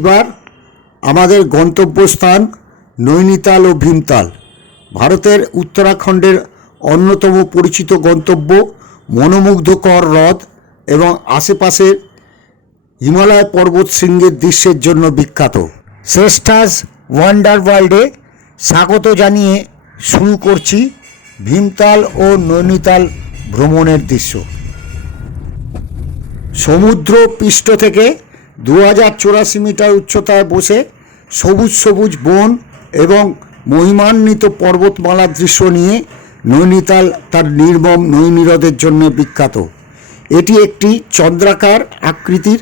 এইবার আমাদের গন্তব্যস্থান নৈনিতাল ও ভীমতাল। ভারতের উত্তরাখণ্ডের অন্যতম পরিচিত গন্তব্য মনোমুগ্ধকর হ্রদ এবং আশেপাশের হিমালয় পর্বত শৃঙ্গের দৃশ্যের জন্য বিখ্যাত। শ্রেষ্ঠাস ওয়ান্ডার ওয়ার্ল্ডে স্বাগত জানিয়ে শুরু করছি ভীমতাল ও নৈনিতাল ভ্রমণের দৃশ্য। সমুদ্র পৃষ্ঠ থেকে দু হাজার চুরাশি মিটার উচ্চতায় বসে সবুজ সবুজ বন এবং মহিমান্বিত পর্বতমালার দৃশ্য নিয়ে নৈনিতাল তার নির্মম নৈনিরদের জন্য বিখ্যাত। এটি একটি চন্দ্রাকার আকৃতির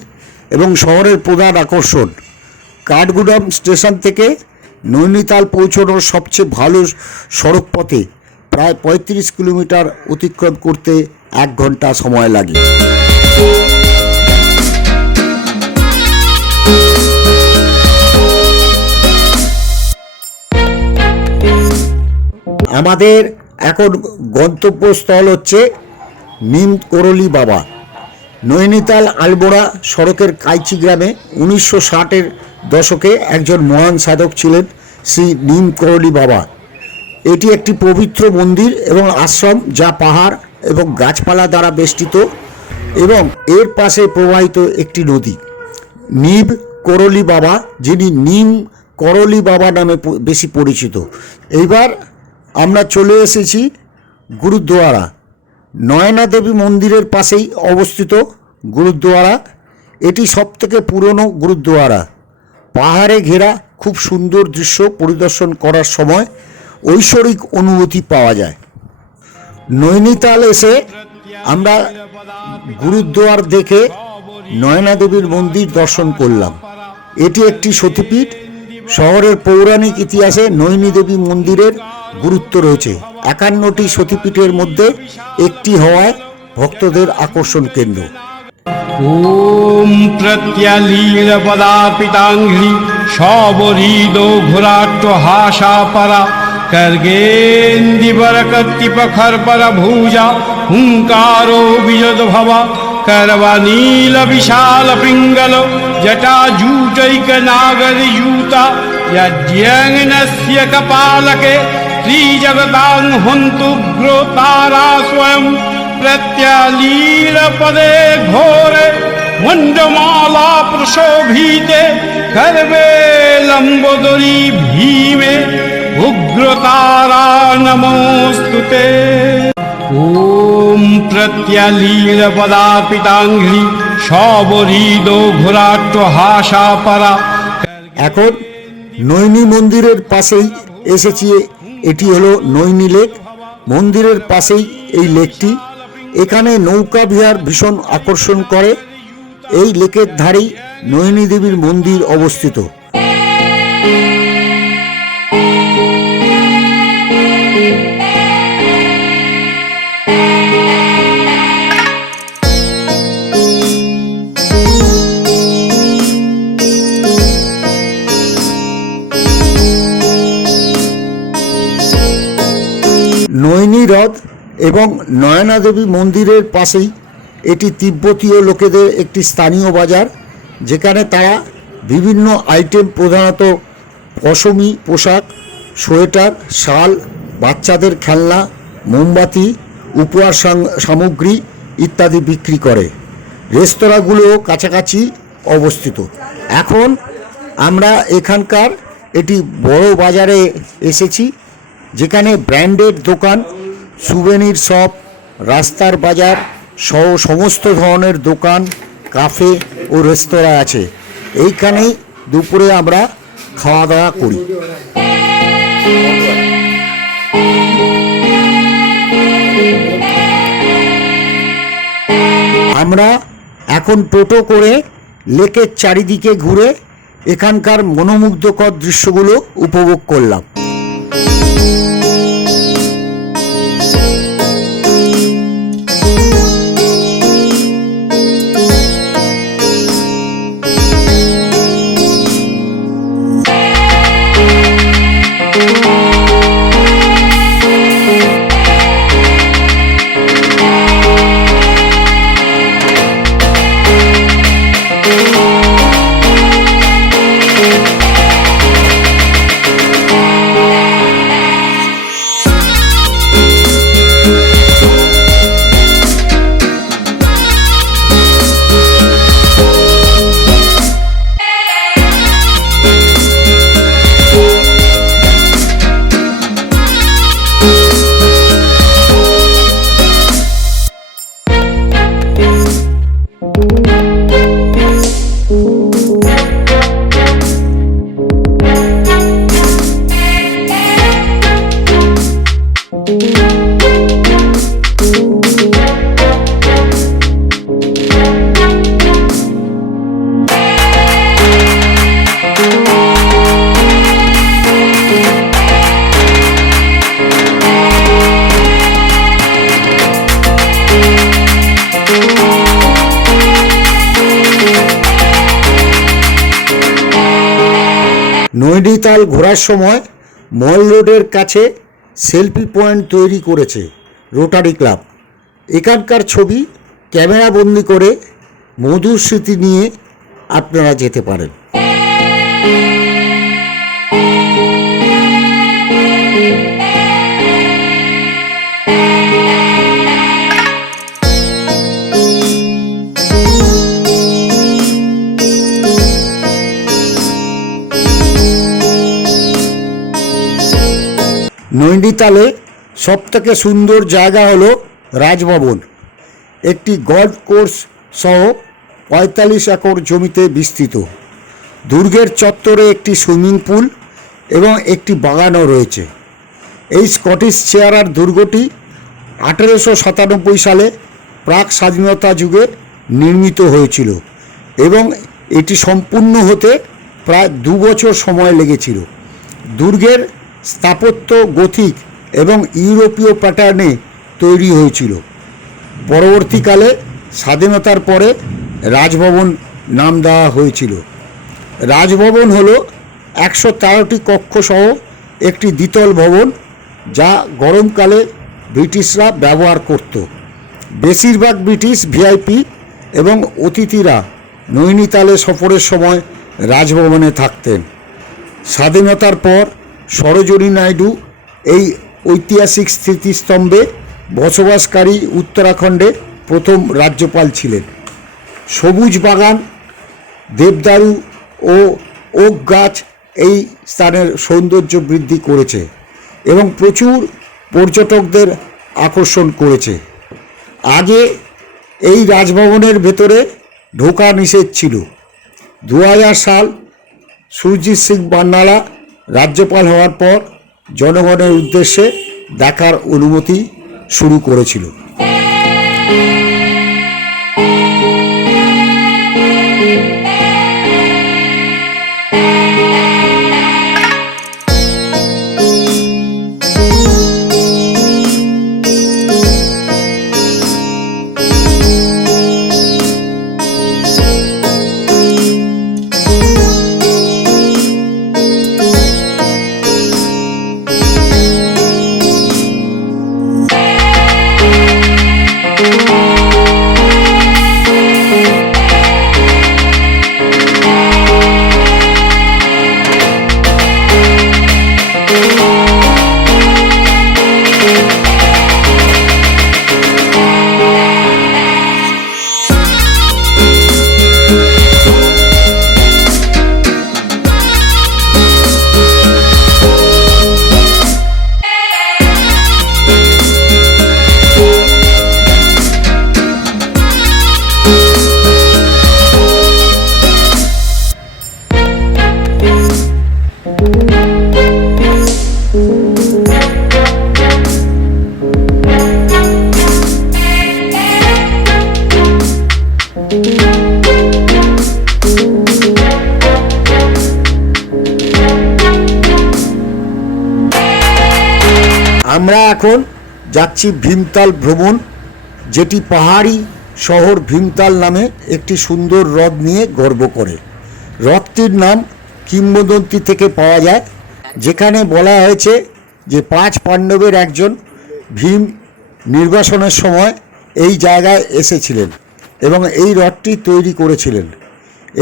এবং শহরের প্রধান আকর্ষণ। কাঠগুডাম স্টেশন থেকে নৈনিতাল পৌঁছানোর সবচেয়ে ভালো সড়ক পথে প্রায় পঁয়ত্রিশ কিলোমিটার অতিক্রম করতে এক ঘণ্টা সময় লাগে। আমাদের এখন গন্তব্যস্থল হচ্ছে নিম করলি বাবা। নৈনিতাল আলবোড়া সড়কের কাইচি গ্রামে উনিশশো ষাটের দশকে একজন মহান সাধক ছিলেন শ্রী নিম করলি বাবা। এটি একটি পবিত্র মন্দির এবং আশ্রম যা পাহাড় এবং গাছপালা দ্বারা বেষ্টিত এবং এর পাশে প্রবাহিত একটি নদী। নিব করলি বাবা, যিনি নিম করলি বাবা নামে বেশি পরিচিত। এইবার আমরা চলে এসেছি গুরুদ্বারা। নয়না দেবী মন্দিরের পাশেই অবস্থিত গুরুদ্বারা। এটি সবথেকে পুরনো গুরুদ্বারা। পাহাড়ে ঘেরা খুব সুন্দর দৃশ্য পরিদর্শন করার সময় ঐশ্বরিক অনুভূতি পাওয়া যায়। নৈনিতাল এসে আমরা গুরুদ্বার দেখে নয়না দেবীর মন্দির দর্শন করলাম। এটি একটি সতীপীঠ। শহরের পৌরাণিক ইতিহাসে নৈনী দেবী মন্দিরের গুরুত্ব রয়েছে একান্নটি সতীপীঠের মধ্যে একটি হওয়ায় ভক্তদের আকর্ষণ কেন্দ্র ॐ प्रत्यलीलपदापिताङ्घ्रि शौबरीदो घुराट्वहाशा परा कर्गेन्दिवरकत्तिपखर्परभुजा हुङ्कारो विजद भव करवनीलविशालपिङ्गलो जटाजूटैकनागरयूता यज्ञङ्नस्य कपालके त्रिजगतां हन्तुग्रोतारा स्वयं प्रत्यलीलपदे घोरे मुण्डमाला प्रशोभिते गर्वे लम्बोदरी भीमे उग्रतारा नमोऽस्तु ते ॐ प्रत्यलीलपदापिताङ्घ्रि शौबरीदो घुराट्वहाशा परा এখন নৈনী মন্দিরের পাশেই এসেছি এটি হলো নৈনি লেক। মন্দিরের পাশেই এই লেকটি। এখানে নৌকা বিহার ভীষণ আকর্ষণ করে। এই লেকের ধারেই নৈনী দেবীর মন্দির অবস্থিত। হ্রদ এবং নয়না দেবী মন্দিরের পাশেই এটি তিব্বতীয় লোকেদের একটি স্থানীয় বাজার, যেখানে তারা বিভিন্ন আইটেম প্রধানত পশমি পোশাক, সোয়েটার, শাল, বাচ্চাদের খেলনা, মোমবাতি, উপহার সামগ্রী ইত্যাদি বিক্রি করে। রেস্তোরাঁগুলোও কাছাকাছি অবস্থিত। এখন আমরা এখানকার এটি বড় বাজারে এসেছি, যেখানে ব্র্যান্ডেড দোকান সুভেনির শপ রাস্তার বাজার সহ সমস্ত ধরনের দোকান কাফে ও রেস্তোরাঁ আছে। এইখানেই দুপুরে আমরা খাওয়া দাওয়া করি। আমরা এখন টোটো করে লেকের চারিদিকে ঘুরে এখানকার মনোমুগ্ধকর দৃশ্যগুলো উপভোগ করলাম। ঘোরার সময় মল রোডের কাছে সেলফি পয়েন্ট তৈরি করেছে রোটারি ক্লাব। এখানকার ছবি ক্যামেরা বন্দি করে মধুর স্মৃতি নিয়ে আপনারা যেতে পারেন। নৈনিতালে সবথেকে সুন্দর জায়গা হলো রাজভবন। একটি গল্ফ কোর্স সহ পঁয়তাল্লিশ একর জমিতে বিস্তৃত। দুর্গের চত্বরে একটি সুইমিং পুল এবং একটি বাগানও রয়েছে। এই স্কটিশ চেয়ারার দুর্গটি আঠেরোশো সাতানব্বই সালে প্রাক স্বাধীনতা যুগে নির্মিত হয়েছিল এবং এটি সম্পূর্ণ হতে প্রায় দু বছর সময় লেগেছিল। দুর্গের স্থাপত্য গথিক এবং ইউরোপীয় প্যাটার্নে তৈরি হয়েছিল। পরবর্তীকালে স্বাধীনতার পরে রাজভবন নাম দেওয়া হয়েছিল। রাজভবন হলো একশো তেরোটি কক্ষসহ একটি দ্বিতল ভবন যা গরমকালে ব্রিটিশরা ব্যবহার করত। বেশিরভাগ ব্রিটিশ ভিআইপি এবং অতিথিরা নৈনিতালে সফরের সময় রাজভবনে থাকতেন। স্বাধীনতার পর সরোজিনী নাইডু এই ঐতিহাসিক স্মৃতিস্তম্ভে বসবাসকারী উত্তরাখণ্ডে প্রথম রাজ্যপাল ছিলেন। সবুজ বাগান, দেবদারু ও ওক গাছ এই স্থানের সৌন্দর্য বৃদ্ধি করেছে এবং প্রচুর পর্যটকদের আকর্ষণ করেছে। আগে এই রাজভবনের ভেতরে ঢোকা নিষেধ ছিল। দু হাজার সাল সুরজিৎ সিং বান্নালা রাজ্যপাল হওয়ার পর জনগণের উদ্দেশ্যে দেখার অনুমতি শুরু করেছিল। এখন যাচ্ছি ভীমতাল ভ্রমণ, যেটি পাহাড়ি শহর ভীমতাল নামে একটি সুন্দর হ্রদ নিয়ে গর্ব করে। হ্রদটির নাম কিংবদন্তি থেকে পাওয়া যায়, যেখানে বলা হয়েছে যে পাঁচ পাণ্ডবের একজন ভীম নির্বাসনের সময় এই জায়গায় এসেছিলেন এবং এই হ্রদটি তৈরি করেছিলেন।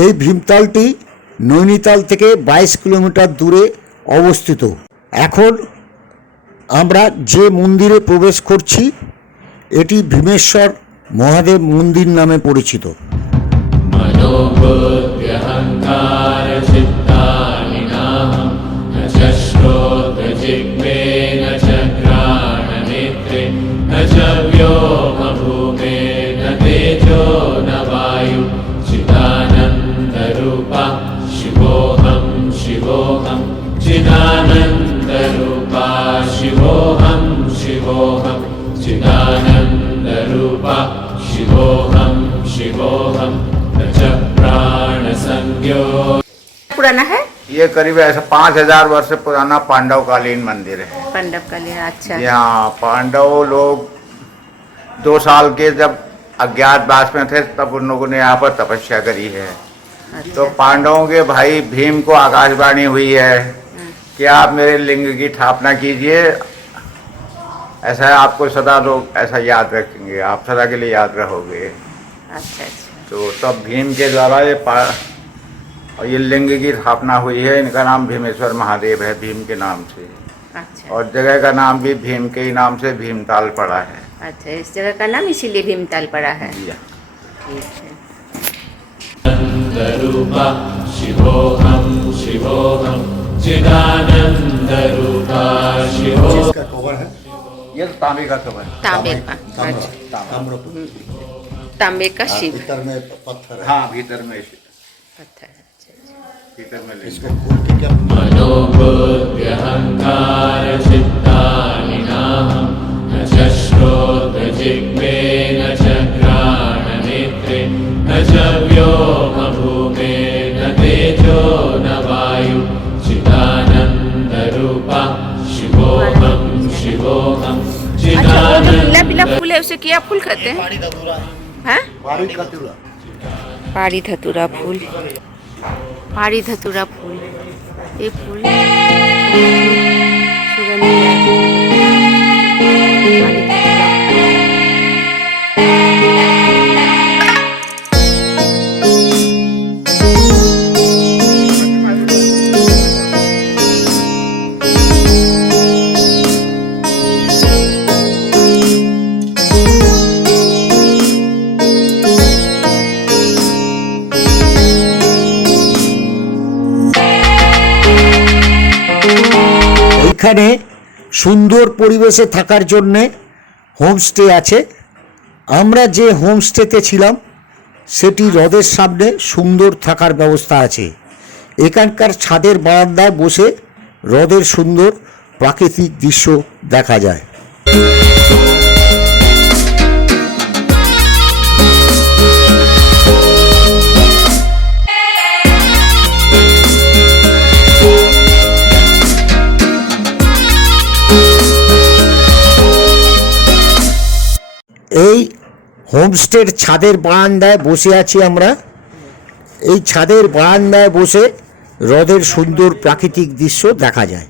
এই ভীমতালটি নৈনিতাল থেকে বাইশ কিলোমিটার দূরে অবস্থিত। এখন আমরা যে মন্দিরে প্রবেশ করছি এটি ভীমেশ্বর মহাদেব মন্দির নামে পরিচিত। মনোবুদ্ধি पुराना है? ये करीब ऐसा पाँच हज़ार वर्ष पुराना पांडव कालीन मंदिर है। पांडव का लिए अच्छा। यहाँ पांडव लोग दो साल के जब अज्ञातवास में थे तब उन लोगों ने यहाँ पर तपस्या करी है। अच्छा। तो पांडवों के भाई भीम को आकाशवाणी हुई है कि आप मेरे लिंग की स्थापना कीजिए। ऐसा आपको सदा लोग ऐसा याद रखेंगे। आप सदा के लिए याद रहोगे। अच्छा अच्छा। तो तब भीम के द्वारा ये पा और ये लिंग की स्थापना हुई है इनका नाम भीमेश्वर महादेव है भीम के नाम से। अच्छा। और जगह का नाम भी भीम के ही नाम से भीमताल पड़ा है। अच्छा इस जगह का नाम इसीलिए भीमताल पड़ा है। जी हाँ। रूपा शिवो कवर है। ये तो तांबे का कवर तांबे का अच्छा। तांबे। का शिव भीतर में पत्थर हाँ भीतर में पत्थर अच्छा अच्छा भीतर में लिंग इसको खोल के क्या? मनोबुद्ध्यहङ्कारचित्तानि नाहं। न च श्रोत्रजिह्वे न च घ्राणनेत्रे न च व्योमभूमे न तेजो न वायु। चिदानन्दरूपा शिवोऽहं शिवोऽहं। अच्छा वो जो पीला पीला फूल है उसे क्या फूल कहते हैं? हाँ? पारी धतूरा फूल। পারিধাতুরা ফুল। এই ফুল সুগন্ধি সুন্দর পরিবেশে থাকার জন্যে হোমস্টে আছে। আমরা যে হোমস্টেতে ছিলাম, সেটি হ্রদের সামনে সুন্দর থাকার ব্যবস্থা আছে। এখানকার ছাদের বারান্দায় বসে হ্রদের সুন্দর প্রাকৃতিক দৃশ্য দেখা যায়। এই হোমস্টের ছাদের বারান্দায় বসে আছি আমরা। এই ছাদের বারান্দায় বসে হ্রদের সুন্দর প্রাকৃতিক দৃশ্য দেখা যায়।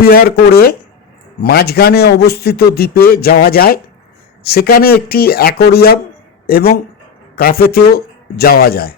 বিহার করে মাঝখানে অবস্থিত দ্বীপে যাওয়া যায়। সেখানে একটি অ্যাকোরিয়াম এবং কাফেতেও যাওয়া যায়।